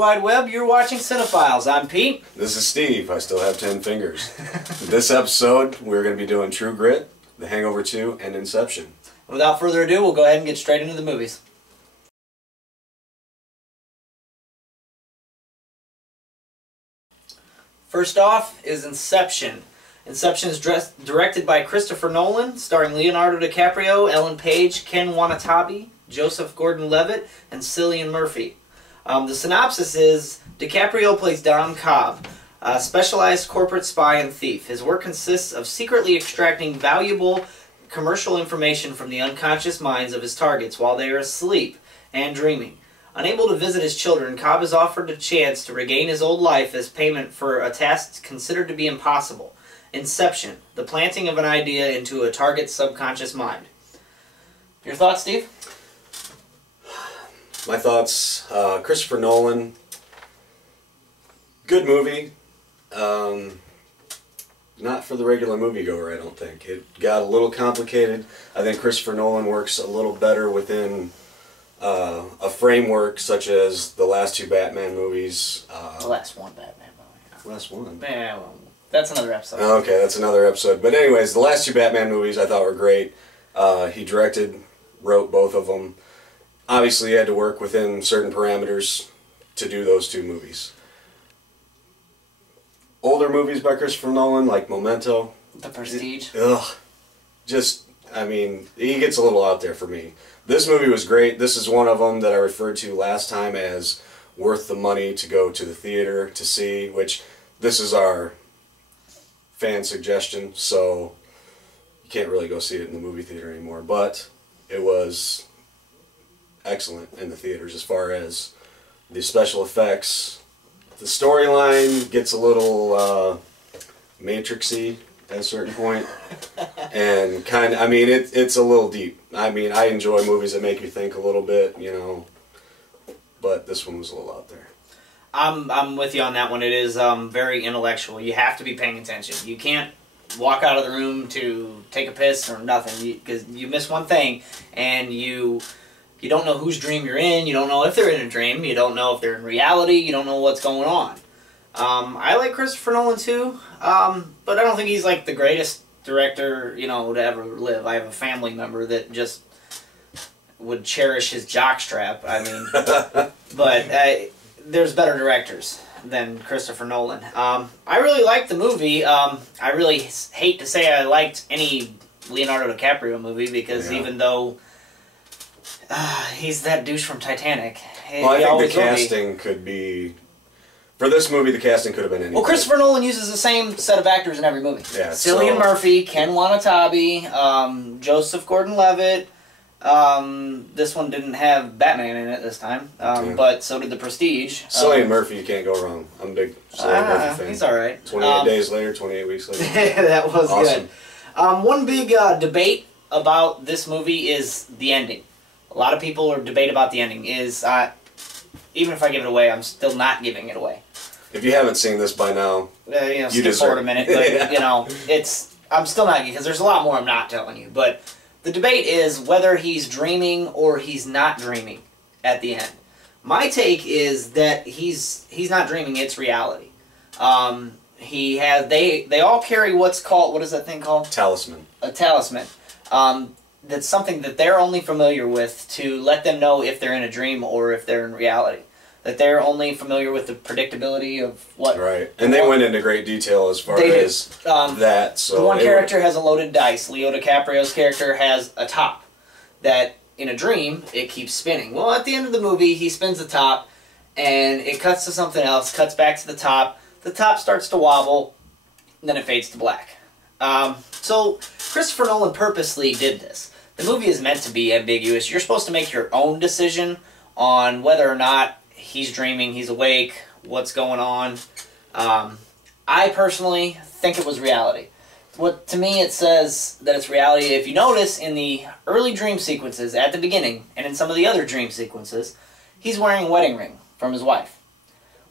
Wide Web. You're watching Cinephiles. I'm Pete. This is Steve. I still have 10 fingers. This episode, we're going to be doing True Grit, The Hangover 2, and Inception. Without further ado, we'll go ahead and get straight into the movies. First off is Inception. Inception is directed by Christopher Nolan, starring Leonardo DiCaprio, Ellen Page, Ken Watanabe, Joseph Gordon-Levitt, and Cillian Murphy. The synopsis is, DiCaprio plays Dom Cobb, a specialized corporate spy and thief. His work consists of secretly extracting valuable commercial information from the unconscious minds of his targets while they are asleep and dreaming. Unable to visit his children, Cobb is offered a chance to regain his old life as payment for a task considered to be impossible. Inception, the planting of an idea into a target's subconscious mind. Your thoughts, Steve? My thoughts, Christopher Nolan, good movie. Not for the regular moviegoer, I don't think. It got a little complicated. I think Christopher Nolan works a little better within a framework such as the last two Batman movies. The last one Batman movie. Last one? Yeah, well, that's another episode. Okay, that's another episode. But anyways, the last two Batman movies I thought were great. He directed, wrote both of them. Obviously, he had to work within certain parameters to do those two movies. Older movies by Christopher Nolan, like Memento. The Prestige. Ugh. Just, I mean, he gets a little out there for me. This movie was great. This is one of them that I referred to last time as worth the money to go to the theater to see, which this is our fan suggestion, so you can't really go see it in the movie theater anymore. But it was excellent in the theaters as far as the special effects. The storyline gets a little Matrix-y at a certain point, and kind of, I mean, it's a little deep. I mean, I enjoy movies that make you think a little bit, you know, but this one was a little out there. I'm with you on that one. It is very intellectual. You have to be paying attention. You can't walk out of the room to take a piss or nothing, because you miss one thing, and you don't know whose dream you're in. You don't know if they're in a dream. You don't know if they're in reality. You don't know what's going on. I like Christopher Nolan too, but I don't think he's like the greatest director, you know, to ever live. I have a family member that just would cherish his jockstrap. I mean, but there's better directors than Christopher Nolan. I really liked the movie. I really hate to say I liked any Leonardo DiCaprio movie, because even though he's that douche from Titanic. Well, I think the casting could be... For this movie, the casting could have been anything. Well, Christopher Nolan uses the same set of actors in every movie. Yeah, Cillian Murphy, Ken Watanabe, Joseph Gordon-Levitt. This one didn't have Batman in it this time, but so did The Prestige. Cillian Murphy, you can't go wrong. I'm a big Cillian Murphy fan. He's alright. 28 days later, 28 weeks later. That was awesome. Good. One big debate about this movie is the ending. A lot of people debate about the ending. Even if I give it away, I'm still not giving it away. If you haven't seen this by now, you skip forward a minute. But you know, I'm still not, because there's a lot more I'm not telling you. But the debate is whether he's dreaming or he's not dreaming at the end. My take is that he's not dreaming; it's reality. They all carry what's called, what is that thing called? Talisman. A talisman. That's something that they're only familiar with to let them know if they're in a dream or if they're in reality. That they're only familiar with the predictability of what... Right. And they went into great detail as far as that. So the one character has a loaded dice. Leo DiCaprio's character has a top that, in a dream, it keeps spinning. Well, at the end of the movie, he spins the top, and it cuts to something else, cuts back to the top. The top starts to wobble, and then it fades to black. So Christopher Nolan purposely did this. The movie is meant to be ambiguous. You're supposed to make your own decision on whether or not he's dreaming, he's awake, what's going on. I personally think it was reality. To me, it says that it's reality. If you notice, in the early dream sequences at the beginning, and in some of the other dream sequences, he's wearing a wedding ring from his wife.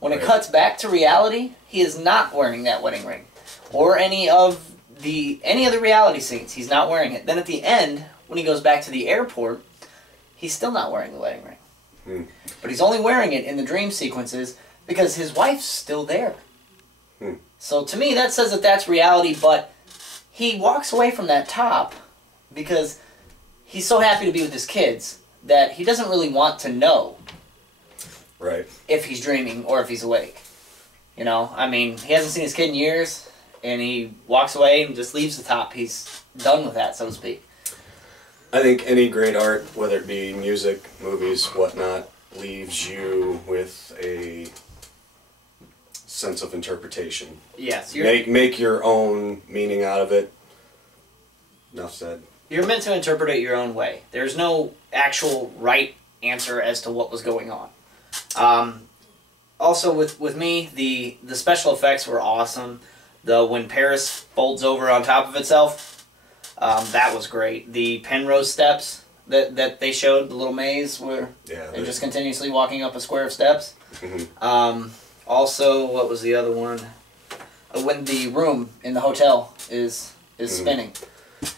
When it cuts back to reality, he is not wearing that wedding ring. Or any of the reality scenes, he's not wearing it. Then at the end, when he goes back to the airport, he's still not wearing the wedding ring. But he's only wearing it in the dream sequences because his wife's still there. So to me, that says that that's reality, but he walks away from that top because he's so happy to be with his kids that he doesn't really want to know if he's dreaming or if he's awake. You know, I mean, he hasn't seen his kid in years, and he walks away and just leaves the top. He's done with that, so to speak. I think any great art, whether it be music, movies, whatnot, leaves you with a sense of interpretation. Yes. Make your own meaning out of it. Enough said. You're meant to interpret it your own way. There's no actual right answer as to what was going on. Also, with me, the special effects were awesome. When Paris folds over on top of itself, that was great. The Penrose steps that they showed, the little maze where they're just continuously walking up a square of steps. Also, what was the other one? When the room in the hotel is spinning.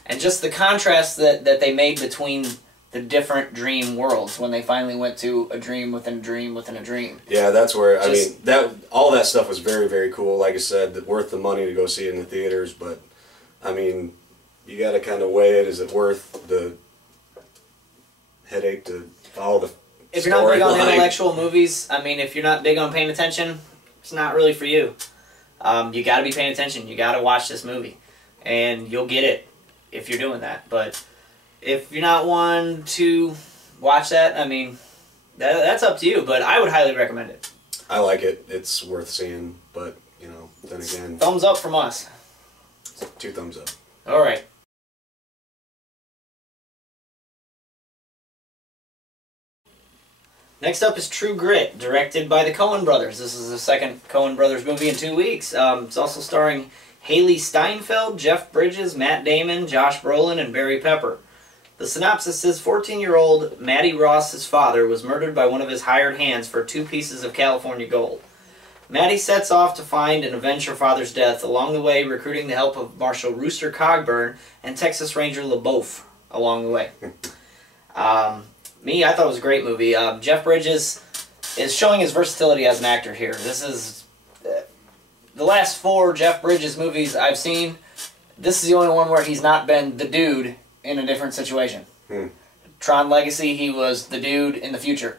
And just the contrast that they made between the different dream worlds when they finally went to a dream within a dream within a dream. Yeah, that's where, all that stuff was very, very cool. Like I said, worth the money to go see it in the theaters, but, I mean, you got to kind of weigh it. Is it worth the headache to follow the If you're not big on intellectual movies, I mean, if you're not big on paying attention, it's not really for you. You got to be paying attention. You got to watch this movie, and you'll get it if you're doing that. But if you're not one to watch that, I mean, that's up to you. But I would highly recommend it. I like it. It's worth seeing. But, you know, then again... Thumbs up from us. 2 thumbs up. All right. Next up is True Grit, directed by the Coen brothers. This is the second Coen brothers movie in 2 weeks. It's also starring Haley Steinfeld, Jeff Bridges, Matt Damon, Josh Brolin, and Barry Pepper. The synopsis is 14-year-old Matty Ross's father was murdered by one of his hired hands for 2 pieces of California gold. Matty sets off to find and avenge her father's death, along the way recruiting the help of Marshal Rooster Cogburn and Texas Ranger LaBeouf along the way. I thought it was a great movie. Jeff Bridges is showing his versatility as an actor here. This is the last 4 Jeff Bridges movies I've seen. This is the only one where he's not been the dude in a different situation. Tron Legacy, he was the dude in the future.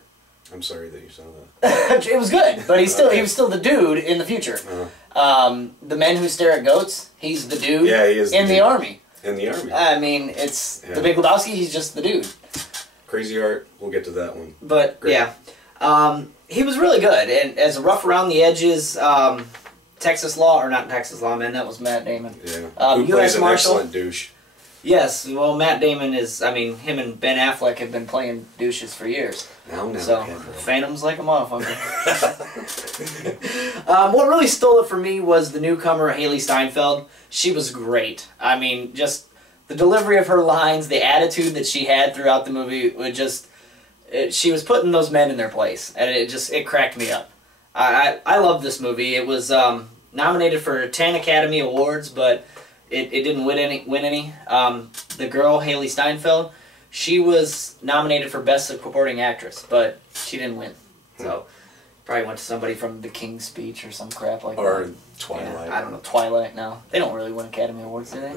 I'm sorry that you saw that. It was good, but he was still the dude in the future. The Men Who Stare at Goats, he's the dude in the army. In the army. I mean, it's The Big Lebowski, he's just the dude. Crazy Art, we'll get to that one. But, yeah. He was really good, and as a rough around the edges, Texas Law, or not Texas Law, man, that was Matt Damon. Yeah. Who U.S. plays an Marshal. excellent douche. Yes, well, Matt Damon is, I mean, him and Ben Affleck have been playing douches for years. So, Phantom's like a motherfucker. What really stole it for me was the newcomer, Haley Steinfeld. She was great. I mean, just the delivery of her lines, the attitude that she had throughout the movie, would just, she was putting those men in their place, and it cracked me up. I love this movie. It was nominated for 10 Academy Awards, but it didn't win any. The girl, Haley Steinfeld, she was nominated for Best Supporting Actress, but she didn't win. So, probably went to somebody from The King's Speech or some crap like that. Or Twilight. Yeah, I don't know, Twilight, no. They don't really win Academy Awards, do they?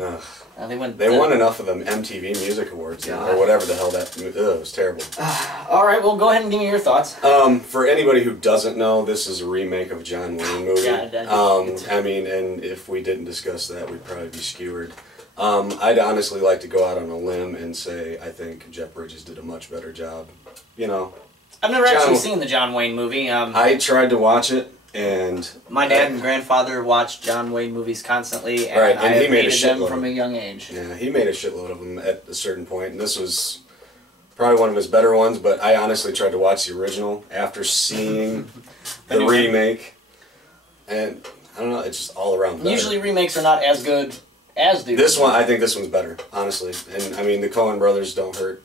They won enough of them MTV Music Awards, or whatever the hell that... it was terrible. Alright, well, go ahead and give me your thoughts. For anybody who doesn't know, this is a remake of a John Wayne movie. I mean, and if we didn't discuss that, we'd probably be skewered. I'd honestly like to go out on a limb and say I think Jeff Bridges did a much better job. You know... I've never actually seen the John Wayne movie. I tried to watch it, and... My dad and grandfather watched John Wayne movies constantly, and I hated them from a young age. Yeah, he made a shitload of them at a certain point, and this was probably one of his better ones, but I honestly tried to watch the original after seeing the remake, and I don't know, it's just all around better. Usually remakes are not as good as the This one, I think this one's better, honestly, and I mean, the Coen brothers don't hurt.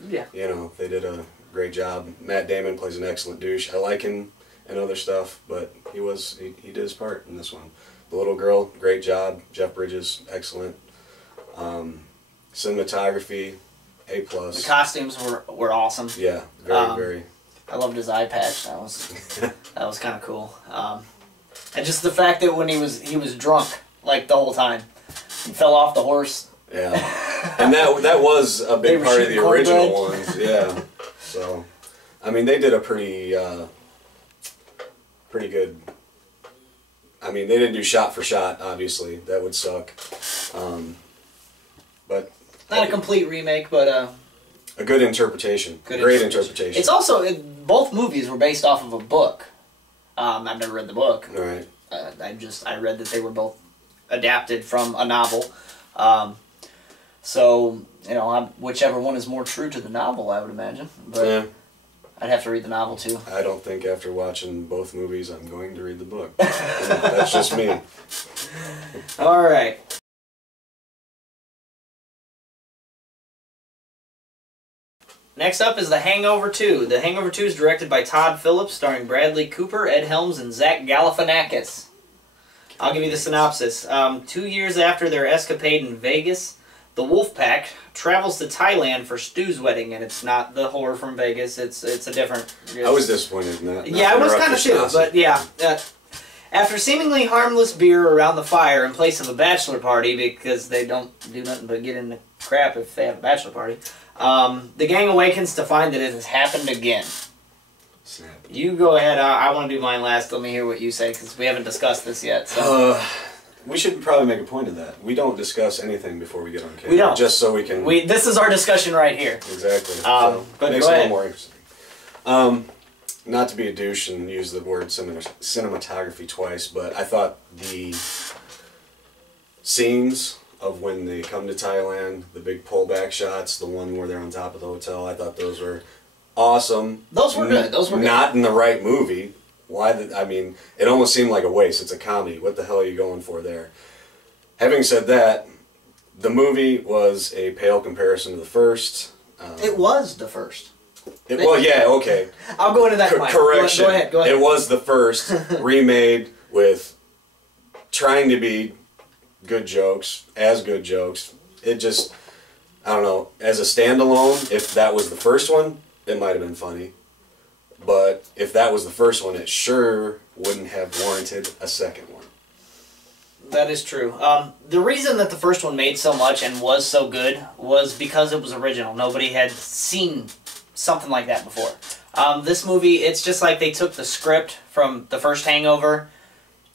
Yeah. You know, they did a great job. Matt Damon plays an excellent douche. I like him and other stuff, but he did his part in this one. The little girl, great job. Jeff Bridges, excellent. Cinematography, A+. The costumes were awesome. Yeah, very. I loved his eye patch. That was kind of cool. And just the fact that when he was drunk like the whole time, he fell off the horse. Yeah, and that was a big part of the original ones. Yeah, so I mean they did a pretty good. I mean they didn't do shot for shot. Obviously, that would suck. But not a complete remake, but a good interpretation. Great interpretation. It's also both movies were based off of a book. I've never read the book. All right. I read that they were both adapted from a novel. So you know, whichever one is more true to the novel, I would imagine. But yeah. I'd have to read the novel too. I don't think after watching both movies, I'm going to read the book. That's just me. All right. Next up is The Hangover 2. The Hangover 2 is directed by Todd Phillips, starring Bradley Cooper, Ed Helms, and Zach Galifianakis. I'll give you the synopsis. 2 years after their escapade in Vegas, the Wolfpack travels to Thailand for Stu's wedding, and it's not the whore from Vegas. It's a different. I was disappointed in that. Yeah, I was kind of too, but yeah. After seemingly harmless beer around the fire in place of a bachelor party, because they don't do nothing but get into crap if they have a bachelor party, the gang awakens to find that it has happened again. Snap. You go ahead. I want to do mine last. Let me hear what you say, because we haven't discussed this yet. So. We should probably make a point of that. We don't discuss anything before we get on camera. We don't. Just so we can... This is our discussion right here. Exactly. But it makes it a little more interesting. Not to be a douche and use the word cinematography twice, but I thought the scenes of when they come to Thailand, the big pullback shots, the one where they're on top of the hotel, I thought those were awesome. Those were good. Those were good. Not in the right movie. I mean, it almost seemed like a waste. It's a comedy. What the hell are you going for there? Having said that, the movie was a pale comparison to the first. It was the first. Well, yeah, okay. I'll go into that. Correction. Go ahead. It was the first remade with trying to be good jokes. It just, I don't know, as a standalone, if that was the first one, it might have been funny. But if that was the first one, it sure wouldn't have warranted a second one. That is true. The reason that the first one made so much and was so good was because it was original. Nobody had seen something like that before. This movie, it's just like they took the script from the first Hangover,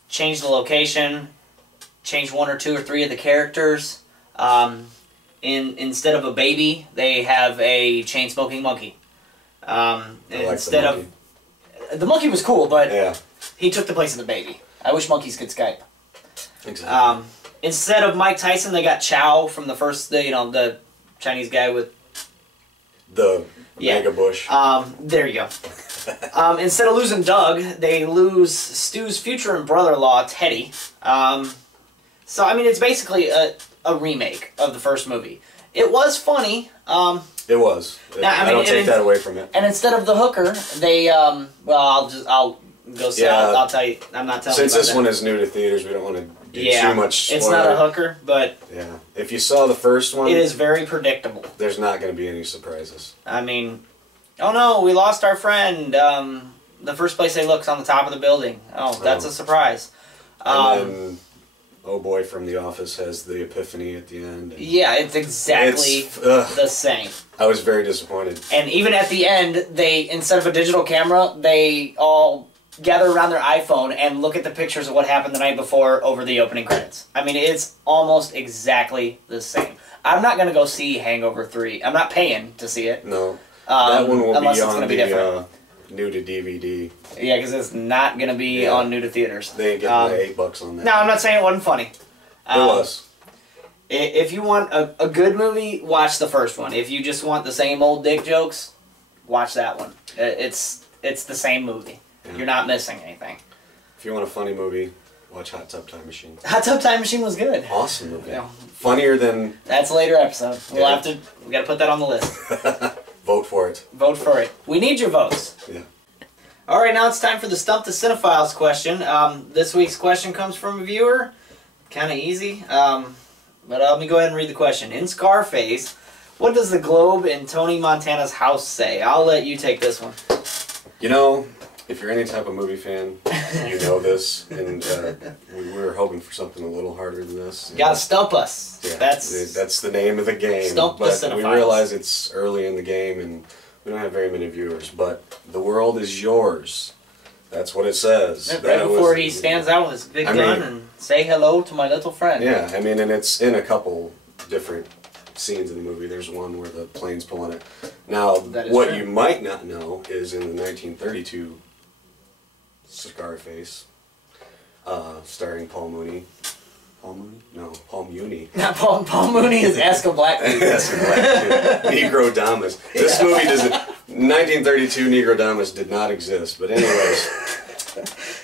changed the location, changed 1 or 2 or 3 of the characters. Instead of a baby, they have a chain-smoking monkey. Instead of the monkey was cool, but yeah. He took the place of the baby. I wish monkeys could Skype. Exactly. Instead of Mike Tyson, they got Chow from the first, the Chinese guy with the mega bush. There you go. Instead of losing Doug, they lose Stu's future and brother-in-law Teddy. So I mean, it's basically a remake of the first movie. It was funny. It was. I don't take that away from it. And instead of the hooker, they I'll go see. Yeah, I'll tell you. I'm not telling you. Since this one is new to theaters, we don't want to do too much spoiler. It's not a hooker, but yeah. If you saw the first one, it is very predictable. There's not going to be any surprises. I mean, oh no, we lost our friend. The first place they look's on the top of the building. Oh, that's a surprise. And then, oh boy from The Office has the epiphany at the end. Yeah, it's exactly the same. I was very disappointed. And even at the end, they, instead of a digital camera, they all gather around their iPhone and look at the pictures of what happened the night before over the opening credits. I mean, it's almost exactly the same. I'm not going to go see Hangover 3. I'm not paying to see it. No. That one will be on the new to DVD. Yeah, because it's not going to be on new to theaters. They ain't getting $8 on that. No, I'm not saying it wasn't funny. It was. If you want a good movie, watch the first one. If you just want the same old dick jokes, watch that one. It's the same movie. Yeah. You're not missing anything. If you want a funny movie, watch Hot Tub Time Machine. Hot Tub Time Machine was good. Awesome movie. Yeah. Funnier than... That's a later episode. We got to put that on the list. Vote for it. Vote for it. We need your votes. Yeah. All right, now it's time for the Stump the Cinephiles question. This week's question comes from a viewer. Kind of easy. But let me go ahead and read the question. In Scarface, what does the globe in Tony Montana's house say? I'll let you take this one. You know, if you're any type of movie fan, you know this, and we were hoping for something a little harder than this. You gotta stump us. Yeah, That's the name of the game. Stump the but Cinephiles. we realize it's early in the game, and we don't have very many viewers. But the world is yours. That's what it says. right before he stands out with his big gun and say hello to my little friend. Yeah, I mean, and it's in a couple different scenes in the movie. There's one where the plane's pulling it. Now, what you might not know is in the 1932 Scarface, starring Paul Mooney. Paul Mooney? No, Paul Muni. Not Paul Mooney is Ask a Black Dude. Ask a Black Dude. Negro Damas. This movie doesn't... 1932 Negro Damas did not exist, but anyways...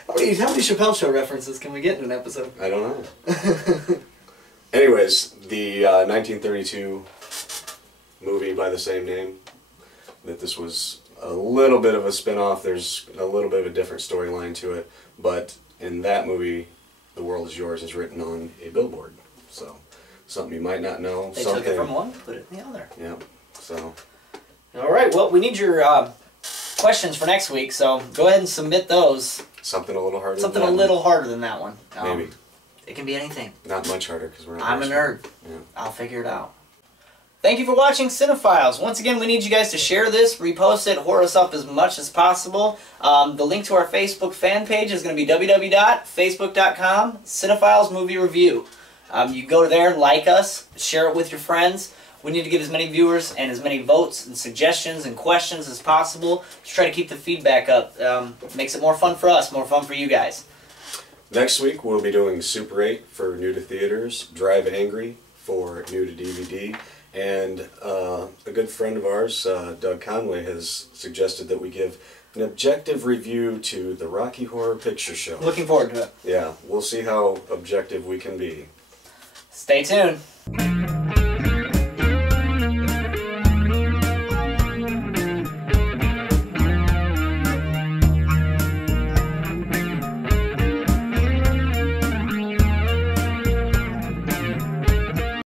How many Chappelle Show references can we get in an episode? I don't know. Anyways, the 1932 movie by the same name, that this was a little bit of a spin-off. There's a little bit of a different storyline to it, but in that movie, The World Is Yours is written on a billboard. So, something you might not know. They took it from one, put it in the other. Yeah, so... Alright, well, we need your questions for next week, so go ahead and submit those. Something a little harder Something a little harder than that one. Maybe. It can be anything. Not much harder, because we're not... I'm a nerd. Yeah. I'll figure it out. Thank you for watching Cinephiles. Once again, we need you guys to share this, repost it, whore us up as much as possible. The link to our Facebook fan page is going to be www.facebook.com/Cinephiles Movie Review. You go there, like us, share it with your friends. We need to get as many viewers and as many votes and suggestions and questions as possible to try to keep the feedback up. Makes it more fun for us, more fun for you guys. Next week, we'll be doing Super 8 for new to theaters, Drive Angry for new to DVD, and a good friend of ours, Doug Conway, has suggested that we give an objective review to the Rocky Horror Picture Show. Looking forward to it. Yeah, we'll see how objective we can be. Stay tuned.